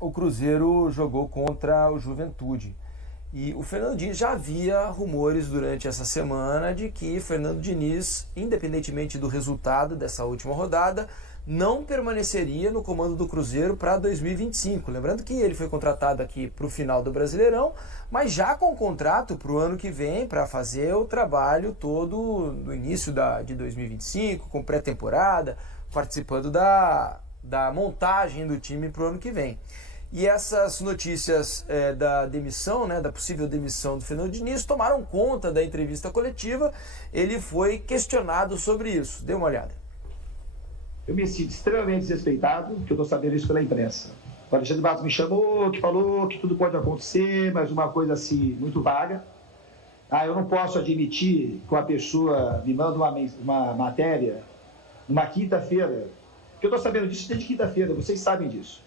o Cruzeiro jogou contra o Juventude. E o Fernando Diniz já havia rumores durante essa semana de que Fernando Diniz, independentemente do resultado dessa última rodada, não permaneceria no comando do Cruzeiro para 2025. Lembrando que ele foi contratado aqui para o final do Brasileirão, mas já com contrato para o ano que vem, para fazer o trabalho todo no início de 2025, com pré-temporada, participando da montagem do time para o ano que vem. E essas notícias da demissão, da possível demissão do Fernando Diniz, tomaram conta da entrevista coletiva. Ele foi questionado sobre isso. Dê uma olhada. Eu me sinto extremamente desrespeitado, porque eu estou sabendo isso pela imprensa. O Alexandre Matos me chamou, que falou que tudo pode acontecer, mas uma coisa assim, muito vaga. Eu não posso admitir que uma pessoa me manda uma matéria numa quinta-feira, porque eu estou sabendo disso desde quinta-feira, vocês sabem disso.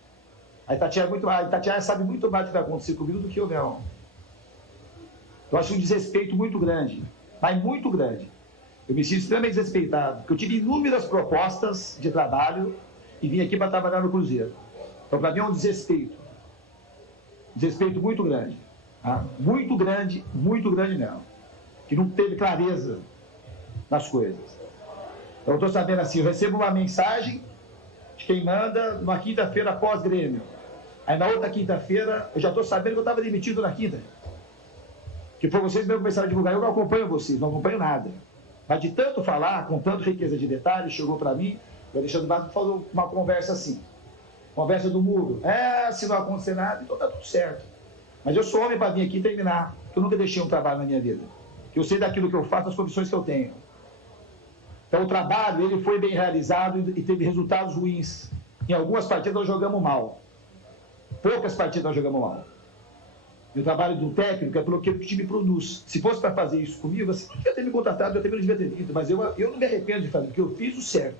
A Itatiaia sabe muito mais do que vai acontecer comigo do que eu não. Eu acho um desrespeito muito grande, mas muito grande. Eu me sinto extremamente desrespeitado, porque eu tive inúmeras propostas de trabalho e vim aqui para trabalhar no Cruzeiro. Então, para mim é um desrespeito. Desrespeito muito grande. Muito grande mesmo. Que não teve clareza nas coisas. Então, eu estou sabendo assim, eu recebo uma mensagem de quem manda numa quinta-feira pós-Grêmio. Aí na outra quinta-feira, eu já estou sabendo que eu estava demitido na quinta. Que foi vocês mesmo que começaram a divulgar. Eu não acompanho vocês, não acompanho nada. Mas de tanto falar, com tanta riqueza de detalhes, chegou para mim, o Alexandre Matos falou uma conversa assim. Conversa do muro. Se não acontecer nada, então está tudo certo. Mas eu sou homem para vir aqui e terminar. Eu nunca deixei um trabalho na minha vida. Eu sei daquilo que eu faço, das condições que eu tenho. Então o trabalho ele foi bem realizado e teve resultados ruins. Em algumas partidas nós jogamos mal. Poucas partidas nós jogamos mal. E o trabalho do técnico é pelo que o time produz. Se fosse para fazer isso comigo, você devia ter me contratado, eu também não devia ter vindo. Mas eu não me arrependo de fazer, porque eu fiz o certo.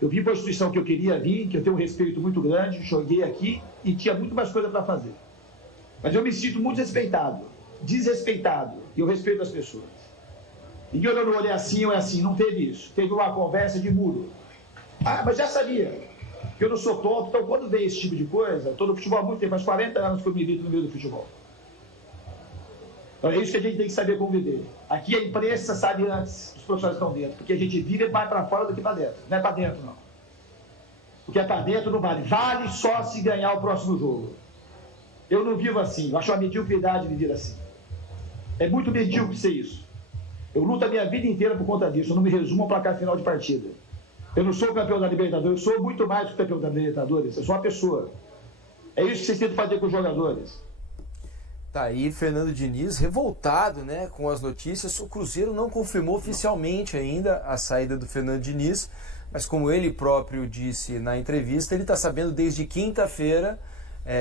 Eu vim para a instituição que eu queria vir, que eu tenho um respeito muito grande, joguei aqui e tinha muito mais coisa para fazer. Mas eu me sinto muito desrespeitado, e eu respeito as pessoas. E eu não olhei assim ou é assim, não teve isso. Teve uma conversa de muro. Mas já sabia que eu não sou tonto, então quando vem esse tipo de coisa, eu estou no futebol há muito tempo, faz 40 anos que eu milito no meio do futebol. Então é isso que a gente tem que saber conviver. Aqui a imprensa sabe antes dos profissionais que estão dentro, porque a gente vive mais para fora do que para dentro. Não é para dentro, não. Porque é para dentro não vale. Vale só se ganhar o próximo jogo. Eu não vivo assim, eu acho uma mediocridade viver assim. É muito medíocre ser isso. Eu luto a minha vida inteira por conta disso, eu não me resumo a placar final de partida. Eu não sou campeão da Libertadores, eu sou muito mais do que campeão da Libertadores, eu sou uma pessoa. É isso que vocês tentam fazer com os jogadores. Tá aí Fernando Diniz revoltado, com as notícias. O Cruzeiro não confirmou oficialmente ainda a saída do Fernando Diniz, mas como ele próprio disse na entrevista, ele está sabendo desde quinta-feira,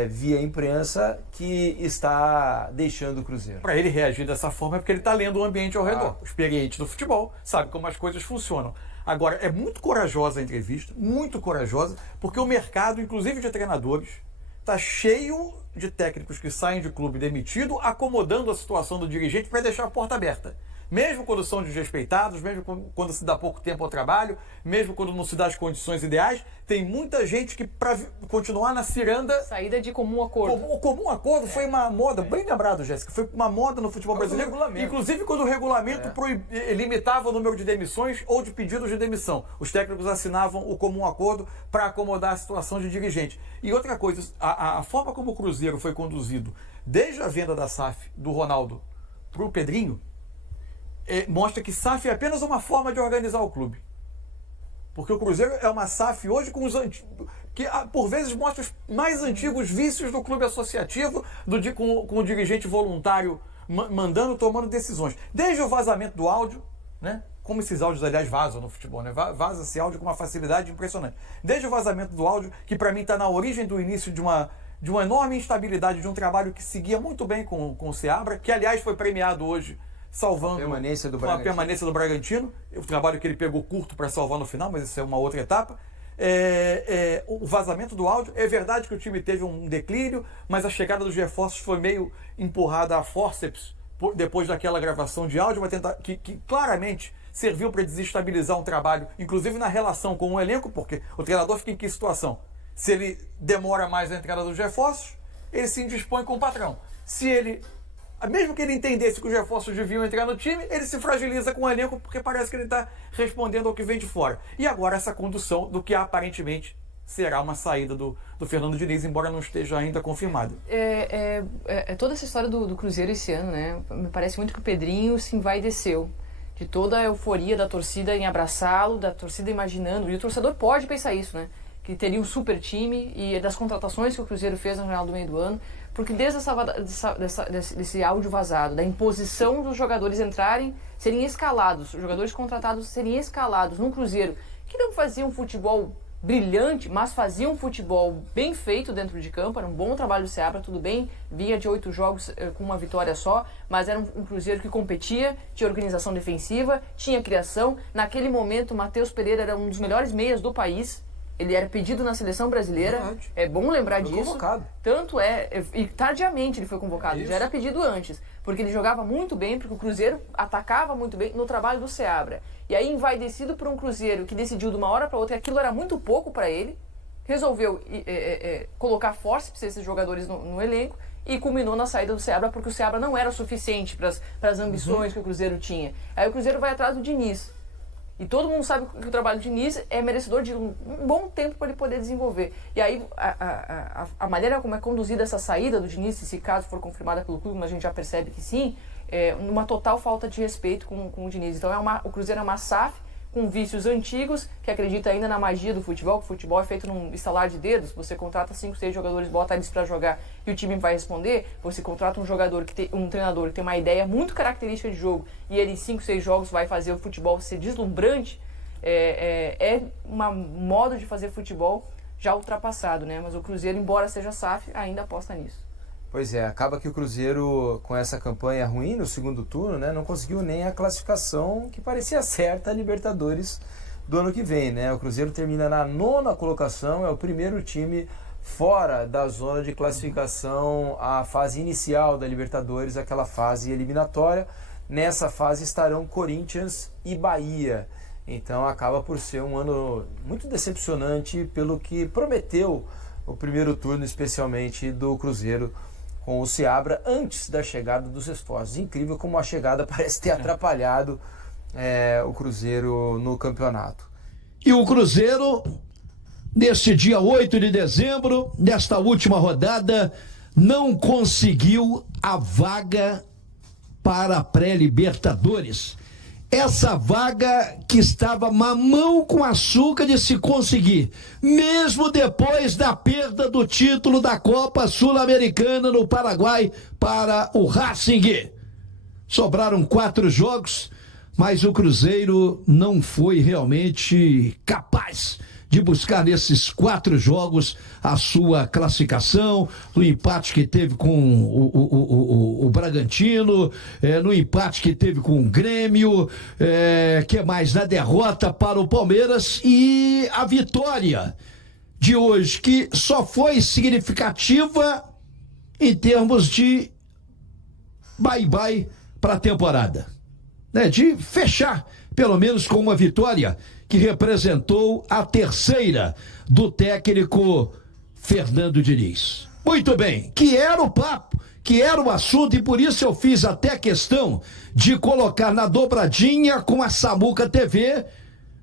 via imprensa, que está deixando o Cruzeiro. Para ele reagir dessa forma é porque ele está lendo o ambiente ao redor. Experiente do futebol, sabe como as coisas funcionam. Agora, é muito corajosa a entrevista, muito corajosa, porque o mercado, inclusive de treinadores, está cheio de técnicos que saem de clube demitido, acomodando a situação do dirigente para deixar a porta aberta. Mesmo quando são desrespeitados, mesmo quando se dá pouco tempo ao trabalho, mesmo quando não se dá as condições ideais, tem muita gente que, para continuar na ciranda... Saída de comum acordo. O comum acordo foi uma moda, bem lembrado, Jéssica, foi uma moda no futebol brasileiro, inclusive quando o regulamento limitava o número de demissões ou de pedidos de demissão. Os técnicos assinavam o comum acordo para acomodar a situação de dirigente. E outra coisa, a forma como o Cruzeiro foi conduzido, desde a venda da SAF do Ronaldo para o Pedrinho, mostra que SAF é apenas uma forma de organizar o clube. Porque o Cruzeiro é uma SAF hoje com os que por vezes mostra os mais antigos vícios do clube associativo, com o dirigente voluntário mandando, tomando decisões. Desde o vazamento do áudio, como esses áudios, aliás, vazam no futebol, vaza esse áudio com uma facilidade impressionante. Desde o vazamento do áudio, que para mim está na origem do início de uma enorme instabilidade, de um trabalho que seguia muito bem com o Seabra, que aliás foi premiado hoje, salvando a permanência do Bragantino, o trabalho que ele pegou curto para salvar no final, mas isso é uma outra etapa. O vazamento do áudio, é verdade que o time teve um declínio, mas a chegada dos reforços foi meio empurrada a fórceps depois daquela gravação de áudio, que claramente serviu para desestabilizar um trabalho, inclusive na relação com o elenco, porque o treinador fica em que situação? Se ele demora mais a entrada dos reforços, ele se indispõe com o patrão. Se ele, mesmo que ele entendesse que os reforços deviam entrar no time, ele se fragiliza com o elenco porque parece que ele está respondendo ao que vem de fora. E agora essa condução do que aparentemente será uma saída do Fernando Diniz, embora não esteja ainda confirmado. Toda essa história do Cruzeiro esse ano, né? Me parece muito que o Pedrinho se envaideceu de toda a euforia da torcida em abraçá-lo, da torcida imaginando, e o torcedor pode pensar isso, né? Que teria um super time e das contratações que o Cruzeiro fez na janela do meio do ano, porque desde desse áudio vazado, da imposição dos jogadores entrarem, serem escalados, os jogadores contratados serem escalados num Cruzeiro que não fazia um futebol brilhante, mas fazia um futebol bem feito dentro de campo, era um bom trabalho do Seabra, tudo bem, vinha de 8 jogos com uma vitória só, mas era um Cruzeiro que competia, tinha organização defensiva, tinha criação. Naquele momento, o Matheus Pereira era um dos melhores meias do país, ele era pedido na seleção brasileira, Verdade. É bom lembrar Foi disso. convocado. Tanto e tardiamente ele foi convocado, Isso. já era pedido antes, porque ele jogava muito bem, porque o Cruzeiro atacava muito bem no trabalho do Seabra. E aí, envaidecido por um Cruzeiro que decidiu de uma hora para outra que aquilo era muito pouco para ele, resolveu colocar fórceps esses jogadores no elenco e culminou na saída do Seabra, porque o Seabra não era suficiente para as ambições que o Cruzeiro tinha. Aí o Cruzeiro vai atrás do Diniz. E todo mundo sabe que o trabalho do Diniz é merecedor de um bom tempo para ele poder desenvolver. E aí, a maneira como é conduzida essa saída do Diniz, se caso for confirmada pelo clube, mas a gente já percebe que sim, é uma total falta de respeito com o Diniz. Então, o Cruzeiro é uma SAF com vícios antigos, que acredita ainda na magia do futebol, que o futebol é feito num estalar de dedos, você contrata 5, 6 jogadores, bota eles para jogar e o time vai responder, você contrata um treinador que tem uma ideia muito característica de jogo e ele em 5, 6 jogos vai fazer o futebol ser deslumbrante, é um modo de fazer futebol já ultrapassado, né? Mas o Cruzeiro, embora seja SAF, ainda aposta nisso. Pois é, acaba que o Cruzeiro, com essa campanha ruim no segundo turno, né, não conseguiu nem a classificação que parecia certa a Libertadores do ano que vem, né? O Cruzeiro termina na 9ª colocação, é o primeiro time fora da zona de classificação à fase inicial da Libertadores, aquela fase eliminatória. Nessa fase estarão Corinthians e Bahia. Então acaba por ser um ano muito decepcionante pelo que prometeu o primeiro turno, especialmente do Cruzeiro com o Seabra antes da chegada dos esforços. Incrível como a chegada parece ter atrapalhado o Cruzeiro no campeonato. E o Cruzeiro, neste dia 8 de dezembro, nesta última rodada, não conseguiu a vaga para a pré-Libertadores. Essa vaga que estava mamão com açúcar de se conseguir, mesmo depois da perda do título da Copa Sul-Americana no Paraguai para o Racing. Sobraram 4 jogos, mas o Cruzeiro não foi realmente capaz de buscar nesses 4 jogos a sua classificação, no empate que teve com o Bragantino, no empate que teve com o Grêmio, que mais na derrota para o Palmeiras, e a vitória de hoje, que só foi significativa em termos de bye-bye para a temporada, né? De fechar, pelo menos com uma vitória que representou a 3ª do técnico Fernando Diniz. Muito bem, que era o papo, que era o assunto, e por isso eu fiz até questão de colocar na dobradinha com a Samuca TV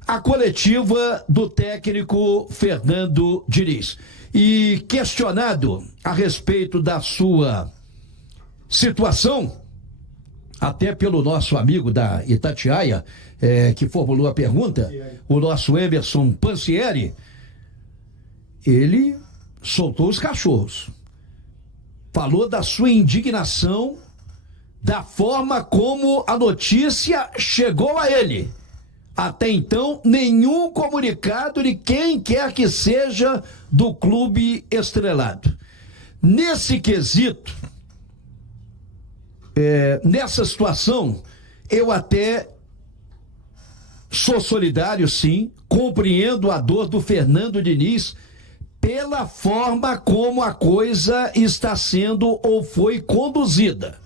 a coletiva do técnico Fernando Diniz. E questionado a respeito da sua situação, até pelo nosso amigo da Itatiaia, que formulou a pergunta, o nosso Emerson Pansieri, ele soltou os cachorros. Falou da sua indignação, da forma como a notícia chegou a ele. Até então, nenhum comunicado de quem quer que seja do clube estrelado. Nesse quesito, nessa situação, eu até sou solidário, sim, compreendo a dor do Fernando Diniz pela forma como a coisa está sendo ou foi conduzida.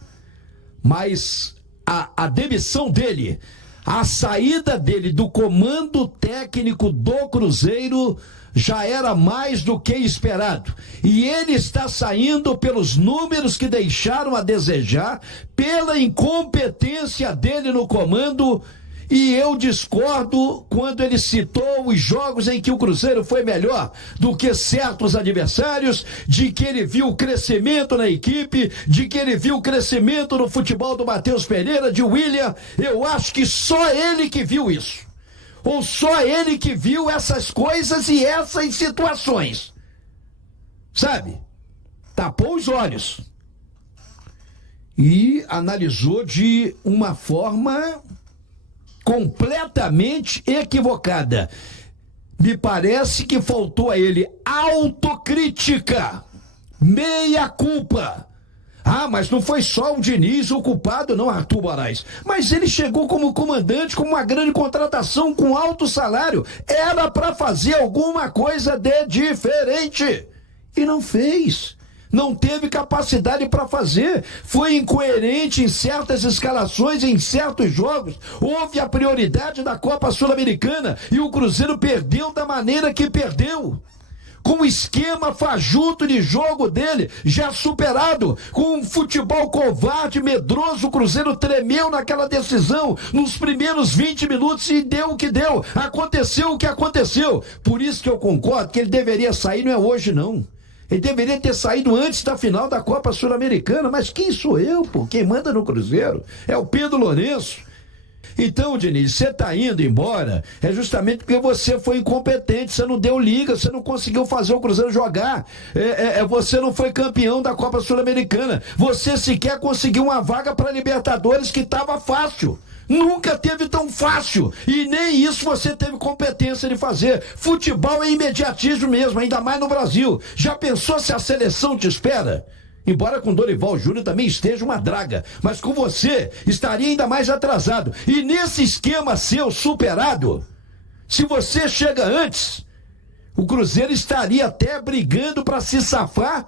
Mas a demissão dele, a saída dele do comando técnico do Cruzeiro, já era mais do que esperado. E ele está saindo pelos números que deixaram a desejar, pela incompetência dele no comando. E eu discordo quando ele citou os jogos em que o Cruzeiro foi melhor do que certos adversários, de que ele viu o crescimento na equipe, de que ele viu o crescimento no futebol do Matheus Pereira, de William. Eu acho que só ele que viu isso. Ou só ele que viu essas coisas e essas situações. Sabe? Tapou os olhos. E analisou de uma forma completamente equivocada. Me parece que faltou a ele autocrítica, meia culpa. Ah, mas não foi só o Diniz o culpado, não, Arthur Moraes. Mas ele chegou como comandante, com uma grande contratação, com alto salário. Era para fazer alguma coisa de diferente. E não fez. Não teve capacidade para fazer, foi incoerente em certas escalações, em certos jogos, houve a prioridade da Copa Sul-Americana e o Cruzeiro perdeu da maneira que perdeu. Com o esquema fajuto de jogo dele já superado, com um futebol covarde, medroso, o Cruzeiro tremeu naquela decisão nos primeiros 20 minutos e deu o que deu, aconteceu o que aconteceu. Por isso que eu concordo que ele deveria sair, não é hoje não. Ele deveria ter saído antes da final da Copa Sul-Americana, mas quem sou eu, pô? Quem manda no Cruzeiro é o Pedro Lourenço. Então, Diniz, você está indo embora é justamente porque você foi incompetente, você não deu liga, você não conseguiu fazer o Cruzeiro jogar, você não foi campeão da Copa Sul-Americana, você sequer conseguiu uma vaga para Libertadores que estava fácil. Nunca teve tão fácil, e nem isso você teve competência de fazer. Futebol é imediatismo mesmo, ainda mais no Brasil. Já pensou se a seleção te espera? Embora com Dorival Júnior também esteja uma draga, mas com você estaria ainda mais atrasado. E nesse esquema seu superado, se você chega antes, o Cruzeiro estaria até brigando para se safar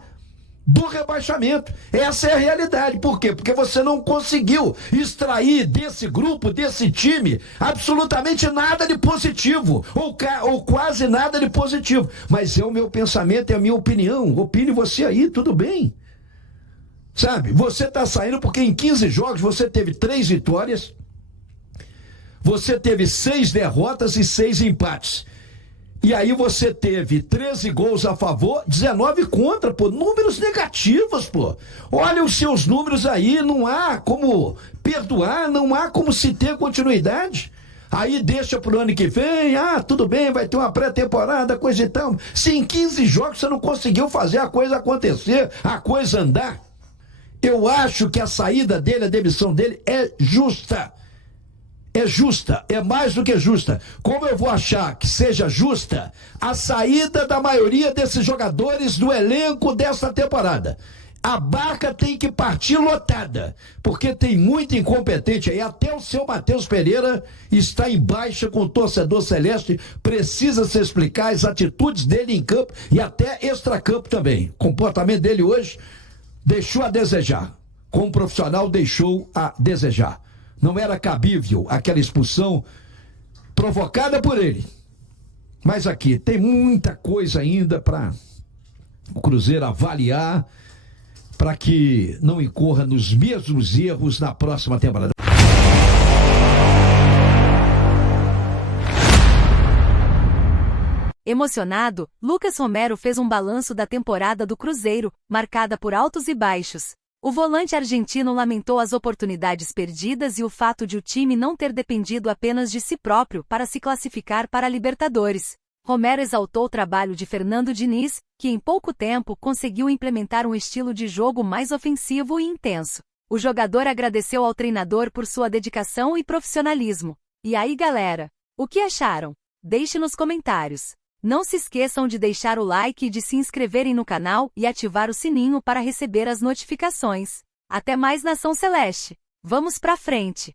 do rebaixamento. Essa é a realidade. Por quê? Porque você não conseguiu extrair desse grupo, desse time, absolutamente nada de positivo, ou quase nada de positivo. Mas é o meu pensamento, é a minha opinião. Opine você aí, tudo bem. Sabe, você está saindo porque em 15 jogos você teve 3 vitórias, você teve 6 derrotas e 6 empates. E aí você teve 13 gols a favor, 19 contra, pô. Números negativos, pô. Olha os seus números aí, não há como perdoar, não há como se ter continuidade. Aí deixa pro ano que vem, tudo bem, vai ter uma pré-temporada, coisa e tal. Se em 15 jogos você não conseguiu fazer a coisa acontecer, a coisa andar. Eu acho que a saída dele, a demissão dele é justa. É justa, é mais do que justa. Como eu vou achar que seja justa a saída da maioria desses jogadores do elenco dessa temporada? A barca tem que partir lotada, porque tem muito incompetente aí. Até o seu Matheus Pereira está em baixa com o torcedor celeste, precisa se explicar as atitudes dele em campo e até extracampo também. O comportamento dele hoje deixou a desejar. Como profissional, deixou a desejar. Não era cabível aquela expulsão provocada por ele. Mas aqui tem muita coisa ainda para o Cruzeiro avaliar, para que não incorra nos mesmos erros na próxima temporada. Emocionado, Lucas Romero fez um balanço da temporada do Cruzeiro, marcada por altos e baixos. O volante argentino lamentou as oportunidades perdidas e o fato de o time não ter dependido apenas de si próprio para se classificar para a Libertadores. Romero exaltou o trabalho de Fernando Diniz, que em pouco tempo conseguiu implementar um estilo de jogo mais ofensivo e intenso. O jogador agradeceu ao treinador por sua dedicação e profissionalismo. E aí, galera, o que acharam? Deixe nos comentários. Não se esqueçam de deixar o like e de se inscreverem no canal e ativar o sininho para receber as notificações. Até mais, Nação Celeste! Vamos pra frente!